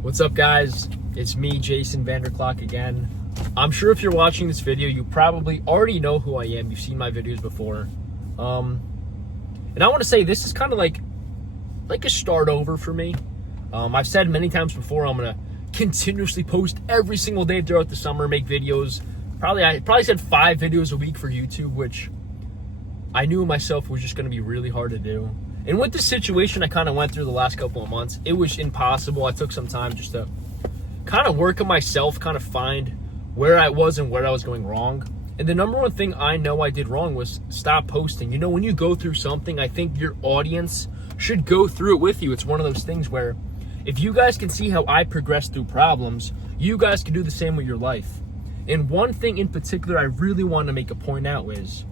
What's up, guys? It's me, Jason Vanderclock again. I'm sure if you're watching this video, you probably already know who I am. You've seen my videos before. And I want to say this is kind of like a start over for me. I've said many times before, I'm going to continuously post every single day throughout the summer, make videos. I probably said 5 videos a week for YouTube, which I knew myself was just going to be really hard to do. And with the situation I kind of went through the last couple of months, it was impossible. I took some time just to kind of work on myself, kind of find where I was and where I was going wrong. And the number one thing I know I did wrong was stop posting. You know, when you go through something, I think your audience should go through it with you. It's one of those things where if you guys can see how I progress through problems, you guys can do the same with your life. And one thing in particular I really want to make a point out is,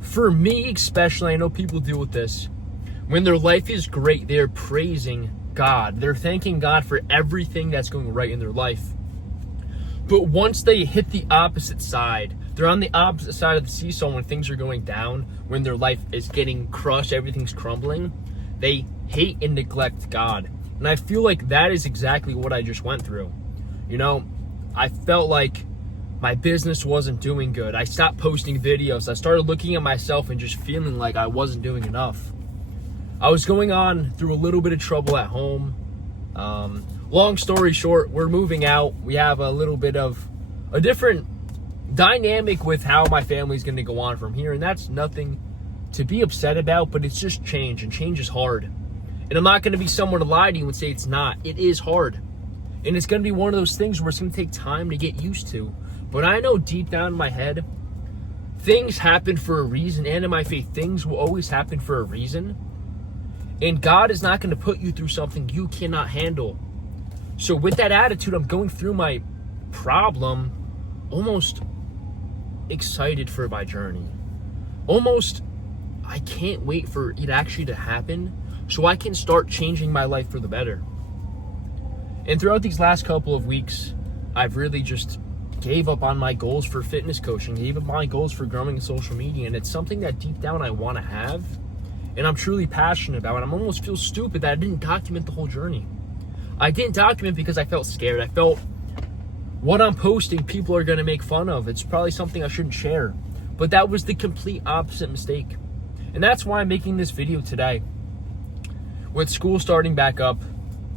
for me especially, I know people deal with this, when their life is great, they're praising God. They're thanking God for everything that's going right in their life. But once they hit the opposite side, they're on the opposite side of the seesaw when things are going down, when their life is getting crushed, everything's crumbling, they hate and neglect God. And I feel like that is exactly what I just went through. You know, I felt like my business wasn't doing good. I stopped posting videos. I started looking at myself and just feeling like I wasn't doing enough. I was going on through a little bit of trouble at home. Long story short, we're moving out. We have a little bit of a different dynamic with how my family's going to go on from here. And that's nothing to be upset about, but it's just change, and change is hard. And I'm not going to be someone to lie to you and say it's not. It is hard. And it's going to be one of those things where it's going to take time to get used to. But I know deep down in my head, things happen for a reason. And in my faith, things will always happen for a reason. And God is not going to put you through something you cannot handle. So with that attitude, I'm going through my problem almost excited for my journey. Almost, I can't wait for it actually to happen so I can start changing my life for the better. And throughout these last couple of weeks, I've really just gave up on my goals for fitness coaching, gave up my goals for growing in social media. And it's something that deep down I want to have. And I'm truly passionate about it. I almost feel stupid that I didn't document the whole journey. I didn't document because I felt scared. I felt what I'm posting, people are going to make fun of. It's probably something I shouldn't share. But that was the complete opposite mistake. And that's why I'm making this video today. With school starting back up,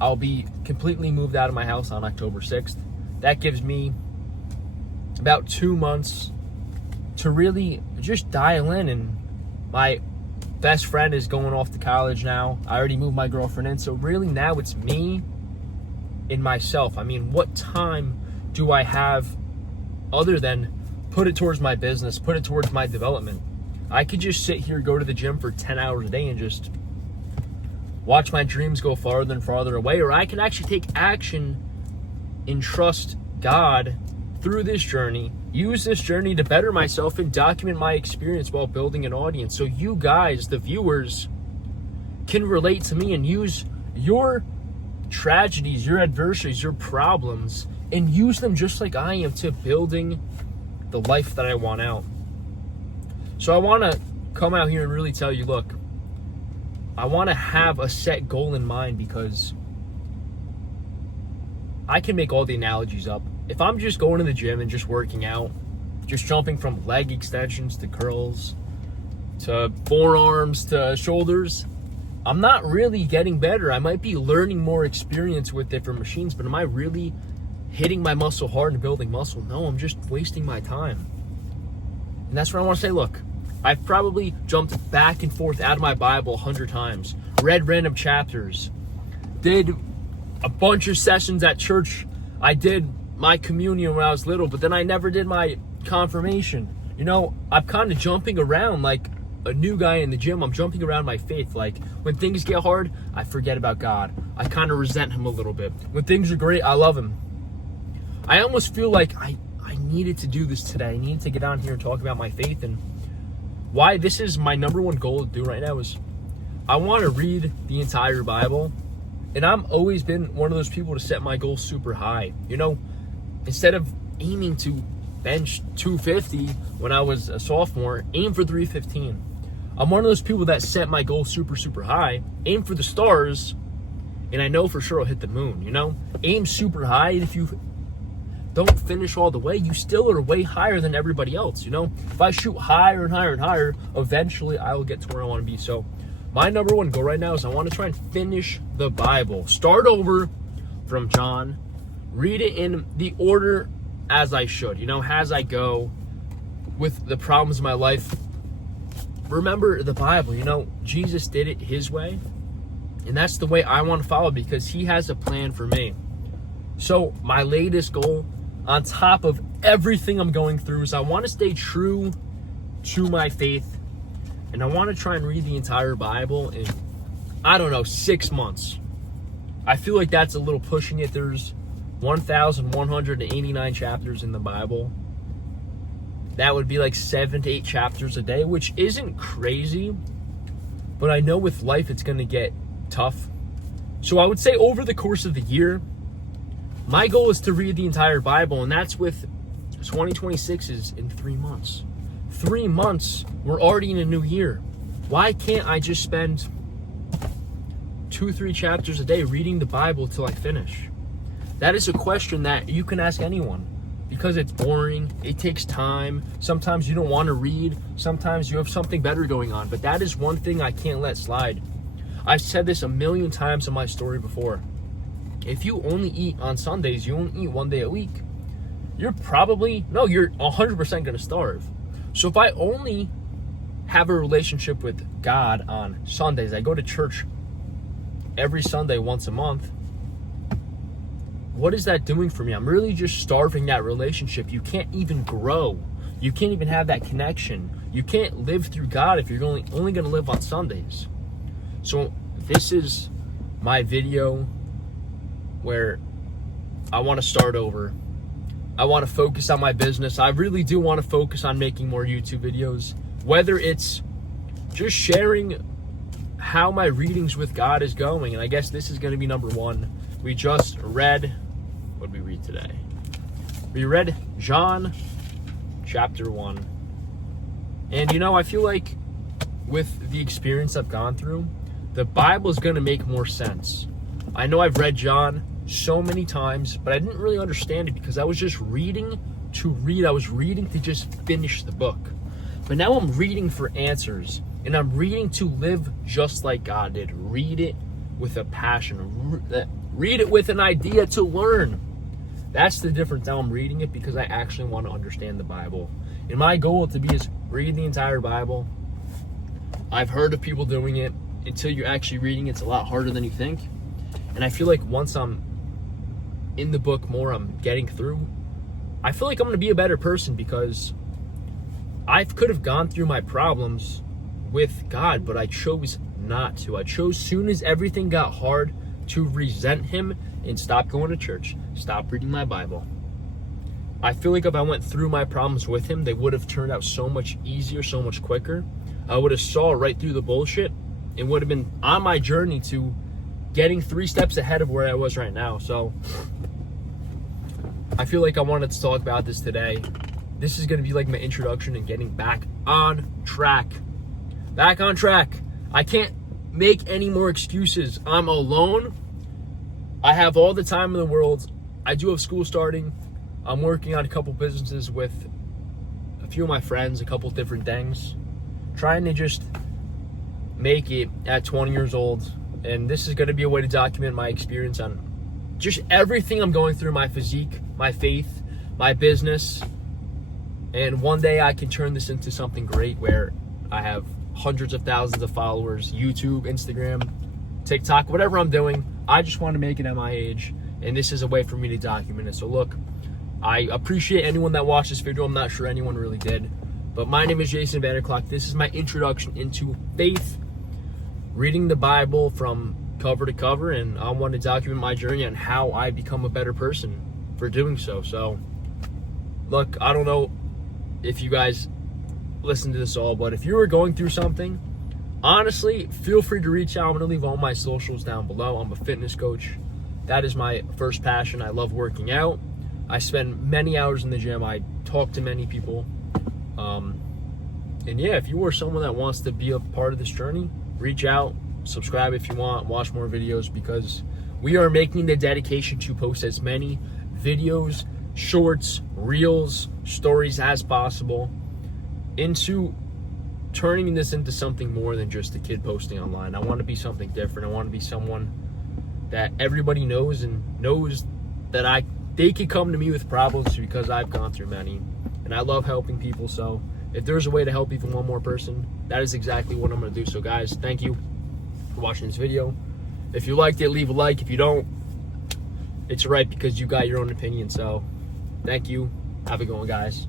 I'll be completely moved out of my house on October 6th. That gives me about 2 months to really just dial in. And my best friend is going off to college now. I already moved my girlfriend in. So really now it's me and myself. I mean, what time do I have other than put it towards my business, put it towards my development? I could just sit here, go to the gym for 10 hours a day and just watch my dreams go farther and farther away. Or I can actually take action and trust God through this journey, use this journey to better myself and document my experience while building an audience. So you guys, the viewers, can relate to me and use your tragedies, your adversities, your problems, and use them just like I am to building the life that I want out. So I want to come out here and really tell you, look, I want to have a set goal in mind, because I can make all the analogies up. If I'm just going to the gym and just working out, just jumping from leg extensions to curls to forearms to shoulders, I'm not really getting better. I might be learning more experience with different machines, but am I really hitting my muscle hard and building muscle? No, I'm just wasting my time. And that's what I want to say. Look, I've probably jumped back and forth out of my Bible 100 times, read random chapters, did a bunch of sessions at church. I did my communion when I was little, but then I never did my confirmation. You know, I'm kind of jumping around like a new guy in the gym. I'm jumping around my faith. Like when things get hard, I forget about God. I kind of resent him a little bit. When things are great, I love him. I almost feel like I needed to do this today. I needed to get on here and talk about my faith, and why this is my number one goal to do right now is I want to read the entire Bible. And I've always been one of those people to set my goals super high. You know, instead of aiming to bench 250 when I was a sophomore, aim for 315. I'm one of those people that set my goals super, super high, aim for the stars, and I know for sure I'll hit the moon, you know? Aim super high, and if you don't finish all the way, you still are way higher than everybody else, you know? If I shoot higher and higher and higher, eventually I will get to where I want to be. So my number one goal right now is I want to try and finish the Bible. Start over from John, read it in the order as I should, you know, as I go with the problems of my life. Remember the Bible, you know, Jesus did it his way, and that's the way I want to follow because he has a plan for me. So my latest goal, on top of everything I'm going through, is I want to stay true to my faith, and I want to try and read the entire Bible in, I don't know, 6 months. I feel like that's a little pushing it. There's 1,189 chapters in the Bible. That would be like 7 to 8 chapters a day, which isn't crazy, but I know with life it's going to get tough. So I would say over the course of the year, my goal is to read the entire Bible, and that's with 2026 is in 3 months. 3 months, we're already in a new year. Why can't I just spend 2-3 chapters a day reading the Bible till I finish? That is a question that you can ask anyone because it's boring, it takes time, sometimes you don't want to read, sometimes you have something better going on, but that is one thing I can't let slide. I've said this a million times in my story before. If you only eat on Sundays, you only eat 1 day a week, you're 100% going to starve. So if I only have a relationship with God on Sundays, I go to church every Sunday once a month, what is that doing for me? I'm really just starving that relationship. You can't even grow. You can't even have that connection. You can't live through God if you're only going to live on Sundays. So this is my video where I want to start over. I want to focus on my business. I really do want to focus on making more YouTube videos, whether it's just sharing how my readings with God is going. And I guess this is going to be number one. We just read, what did we read today? We read John chapter 1. And you know, I feel like with the experience I've gone through, the Bible is going to make more sense. I know I've read John so many times, but I didn't really understand it because I was just reading to read. I was reading to just finish the book. But now I'm reading for answers, and I'm reading to live just like God did. Read it with a passion. Read it with an idea to learn. That's the difference. Now I'm reading it because I actually want to understand the Bible. And my goal to be is read the entire Bible. I've heard of people doing it. Until you're actually reading, it's a lot harder than you think. And I feel like once I'm in the book more, I'm getting through, I feel like I'm going to be a better person because I could have gone through my problems with God, but I chose not to. I chose soon as everything got hard to resent him and stop going to church, stop reading my Bible. I feel like if I went through my problems with him, they would have turned out so much easier, so much quicker. I would have saw right through the bullshit and would have been on my journey to getting 3 steps ahead of where I was right now. So I feel like I wanted to talk about this today. This is going to be like my introduction and getting back on track. Back on track. I can't make any more excuses. I'm alone. I have all the time in the world. I do have school starting. I'm working on a couple businesses with a few of my friends, a couple different things. Trying to just make it at 20 years old. And this is going to be a way to document my experience on just everything I'm going through, my physique, my faith, my business. And one day I can turn this into something great where I have hundreds of thousands of followers, YouTube, Instagram, TikTok, whatever I'm doing. I just want to make it at my age. And this is a way for me to document it. So look, I appreciate anyone that watched this video. I'm not sure anyone really did. But my name is Jason Vanderclock. This is my introduction into faith, reading the Bible from cover to cover, and I want to document my journey on how I become a better person for doing so. So, look, I don't know if you guys listen to this all, but if you were going through something, honestly, feel free to reach out. I'm going to leave all my socials down below. I'm a fitness coach. That is my first passion. I love working out. I spend many hours in the gym. I talk to many people. And yeah, if you are someone that wants to be a part of this journey, reach out, subscribe if you want, watch more videos, because we are making the dedication to post as many videos, shorts, reels, stories as possible into turning this into something more than just a kid posting online. I want to be something different. I want to be someone that everybody knows and knows that they could come to me with problems because I've gone through many. And I love helping people, so if there's a way to help even one more person, that is exactly what I'm going to do. So guys, thank you for watching this video. If you liked it, leave a like. If you don't, it's right because you got your own opinion. So thank you. Have a good one, guys.